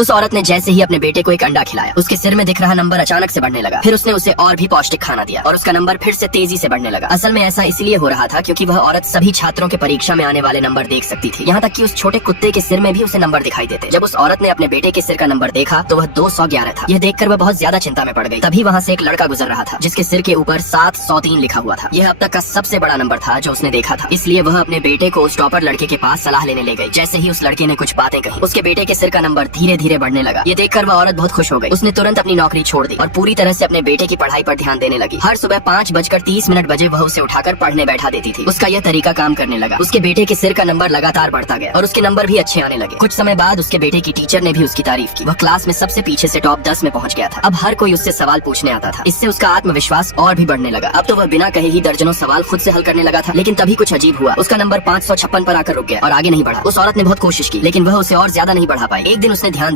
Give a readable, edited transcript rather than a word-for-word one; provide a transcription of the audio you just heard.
उस औरत ने जैसे ही अपने बेटे को एक अंडा खिलाया, उसके सिर में दिख रहा नंबर अचानक से बढ़ने लगा। फिर उसने उसे और भी पौष्टिक खाना दिया और उसका नंबर फिर से तेजी से बढ़ने लगा। असल में ऐसा इसलिए हो रहा था क्योंकि वह औरत सभी छात्रों के परीक्षा में आने वाले नंबर देख सकती थी। यहाँ तक कि उस छोटे कुत्ते के सिर में भी उसे नंबर दिखाई देते। जब उस औरत ने अपने बेटे के सिर का नंबर देखा तो वह 211 था। यह देखकर वह बहुत ज्यादा चिंता में पड़ गई। तभी वहाँ से एक लड़का गुजर रहा था जिसके सिर के ऊपर 703 लिखा हुआ था। यह अब तक का सबसे बड़ा नंबर था जो उसने देखा था। इसलिए वह अपने बेटे को उस टॉपर लड़के के पास सलाह लेने ले गई। जैसे ही उस लड़के ने कुछ बातें कही, उसके बेटे के सिर का नंबर धीरे धीरे बढ़ने लगा। ये देखकर वह औरत बहुत खुश हो गई। उसने तुरंत अपनी नौकरी छोड़ दी और पूरी तरह से अपने बेटे की पढ़ाई पर ध्यान देने लगी। हर सुबह 5:30 बजे वह उसे उठाकर पढ़ने बैठा देती थी। उसका यह तरीका काम करने लगा। उसके बेटे के सिर का नंबर लगातार बढ़ता गया और उसके नंबर भी अच्छे आने लगे। कुछ समय बाद उसके बेटे की टीचर ने भी उसकी तारीफ की। वह क्लास में सबसे पीछे से टॉप 10 में पहुंच गया था। अब हर कोई उससे सवाल पूछने आता था। इससे उसका आत्मविश्वास और भी बढ़ने लगा। अब तो वह बिना कहे ही दर्जनों सवाल खुद से हल करने लगा था। लेकिन तभी कुछ अजीब हुआ। उसका नंबर 556 पर आकर रुक गया और आगे नहीं बढ़ा। उस औरत ने बहुत कोशिश की लेकिन वह उसे और ज्यादा नहीं बढ़ा पाई। एक दिन उसने ध्यान